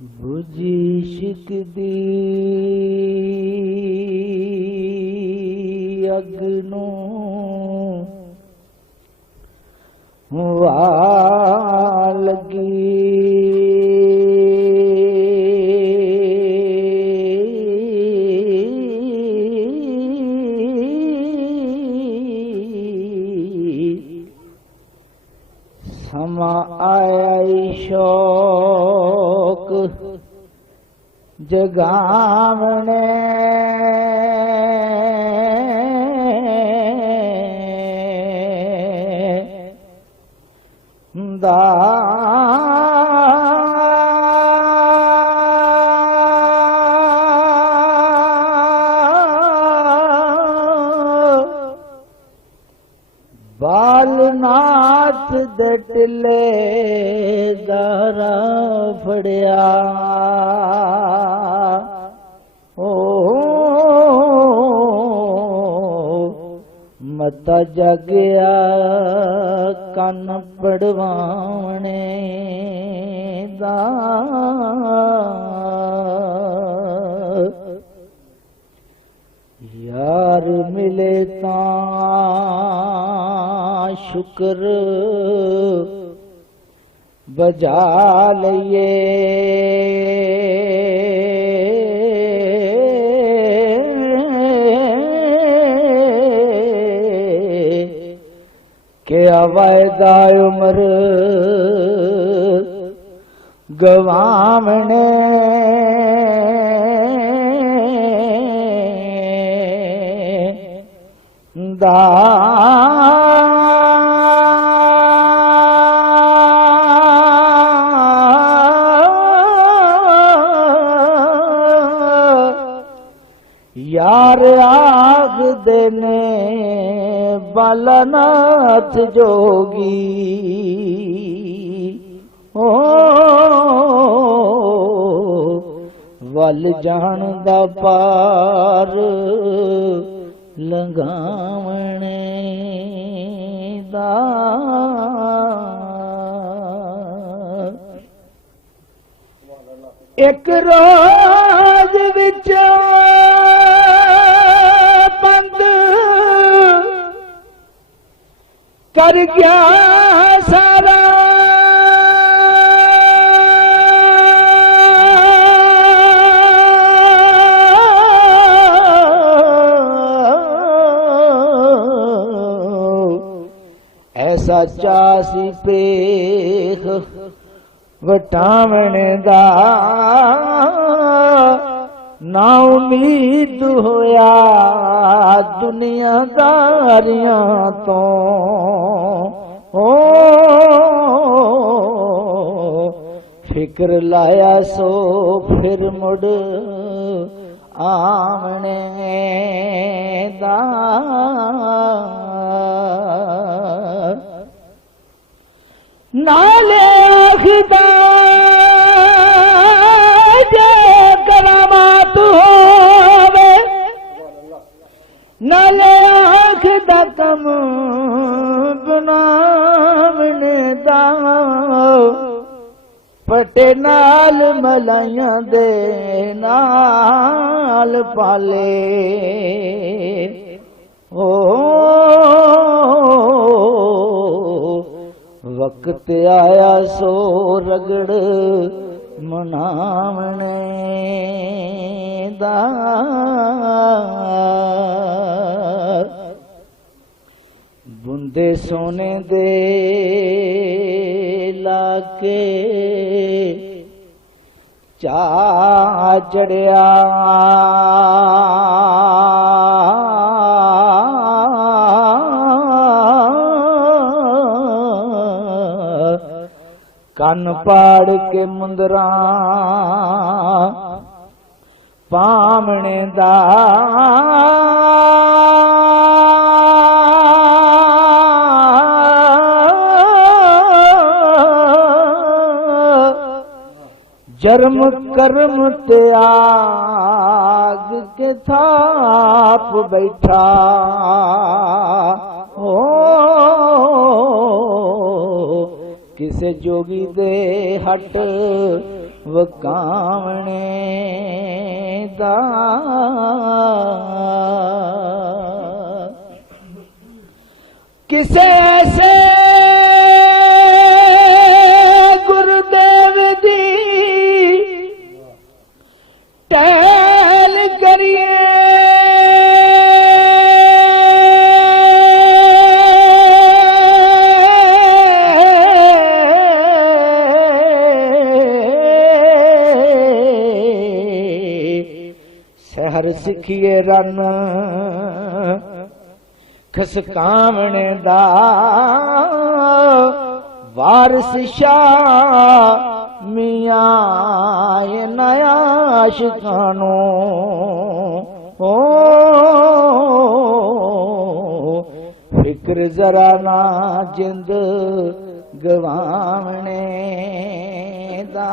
बुझी शिकदी अग्नो वा लगी समा आया शौक जगावने दा बालनाथ दे टिले दारा फड़िया ओ मता जगया कन पड़वाने दा यार मिले ता शुक्र बजा लइए के अवैदा उम्र गवामने दा यार आग देने बालनाथ जोगी ओ वल जान दा पार लंघावने दा एक रोज विच बंद कर गया सारा ऐसा चासी पेख वटावने दा ना उम्मीद होया दुनियादारियां तो ओ फिक्र लाया सो फिर मुड़ आमने दा नाले आखदा जे करामात होवे नाले आखदा कम बनावने दा पटे नाल मलाइयां दे नाल पाले ओ वक्त आया सो रगड़ मनावने दा बुंदे सोने दे लाके चा चढ़िया कन पाड़ के मुंदरा पामने दा जर्म कर्म त्याग के थाप बैठा हो किसे जोगी दे हट ਵਕਾਵਣੇ ਦਾ ਕਿਸੇ ਐਸੇ ਗੁਰਦੇਵ ਦੀ ਟਹਿਲ ਕਰੀਏ ਸਹਿਰ ਸਿੱਖੀਏ ਰਨ ਖਸਕਾਵਣੇ ਦਾ ਵਾਰਿਸ ਸ਼ਾਹ ਮੀਆਂ ਨया ਆਸ਼ਿਕਾਨੋ ਓ ਫਿਕਰ ਜ਼ਰਾ ਨਾ ਜਿੰਦ ਗਵਾਵਣੇ ਦਾ